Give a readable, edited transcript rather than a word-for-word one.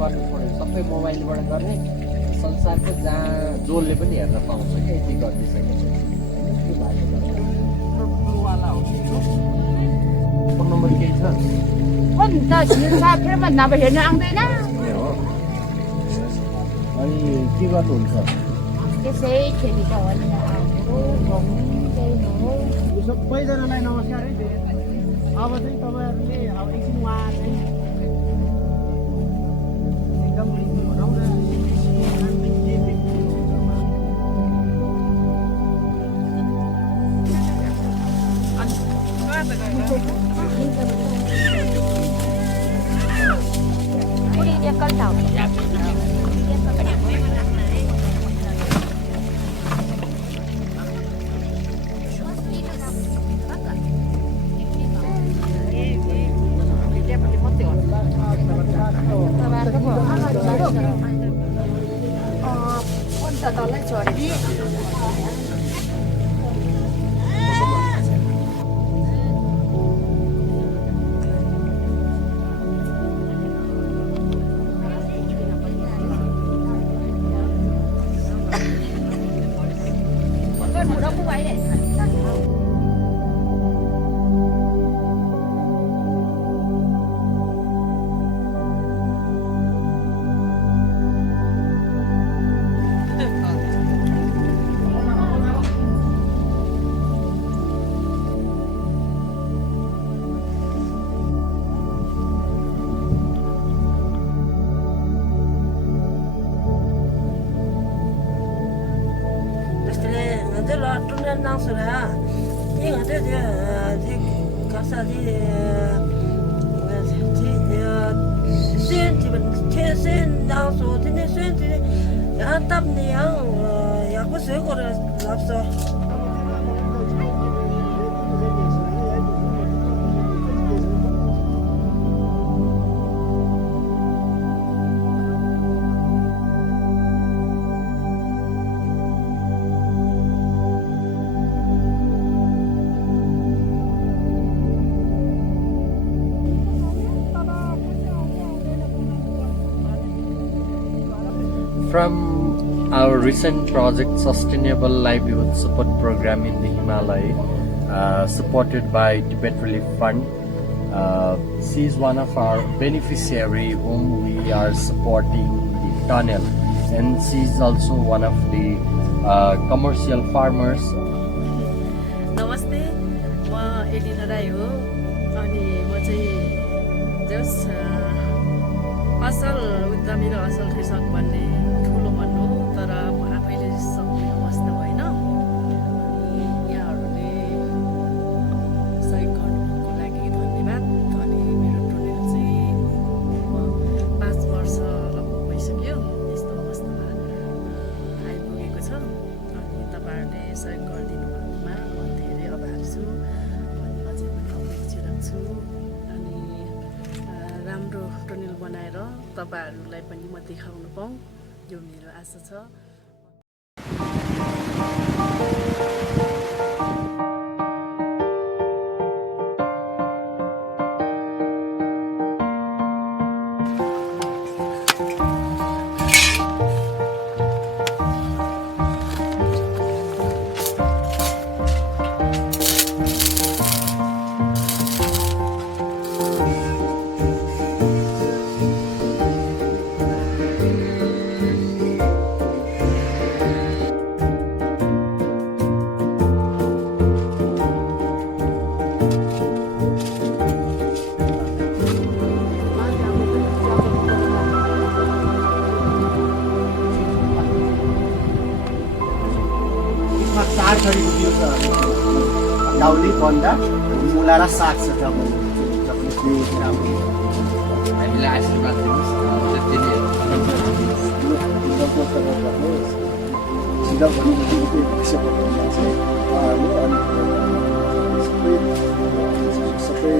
गर्नु पर्यो, सबै मोबाइलबाट गर्ने, संसारको जहाँ जसले पनि हेर्न पाउँछ क्या यति गरिदिइसकेपछि होइन। त्यो भाइवाला हो फोन नम्बर केही छ? फोन त साथीमा नभए हेर्न आउँदैन। ए हो। अनि के गर्नुहुन्छ? त्यसै खेली त हो नि सबैजनालाई नमस्कार है। अब चाहिँ तपाईँहरूले अब एकछिन उहाँ चाहिँ एकदम भनौँ न के देख्नुहुन्छ उनी एकल त तलै छोड्यो। From our recent project, Sustainable Livelihood Support Program in the Himalaya, supported by Tibet Relief Fund, she is one of our beneficiary whom we are supporting the tunnel, and she is also one of the commercial farmers. नमस्ते, म एलिना राई हो अनि म चाहिँ जस असल उद्यमी र असल कृषक भन्ने ठुलो मन हो, तर म आफैले सक्ने अवस्था भएन। अनि यहाँहरूले सहयोग गर्नुको लागि धन्यवाद। अनि मेरो टोटल चाहिँ 5 वर्ष लगभग भइसक्यो यस्तो अवस्था आइपुगेको छ। अनि तपाईँहरूले सहयोग गरिदिनु भएकोमा म धेरै आभारी छु। अनि अझै पनि अपेक्षा राख्छु। अनि राम्रो टनल बनाएर तपाईँहरूलाई पनि म देखाउन पाऊँ, यो मेरो आशा छ। चार थरीको बिउ छ, दाउली, बन्दा, मुला र साग छ। तपाईँले राम्रो हामीलाई आशीर्वाद दिनुहोस्, जति नै सिधा भनेपछि पैसा पठाउनु चाहिँ सबै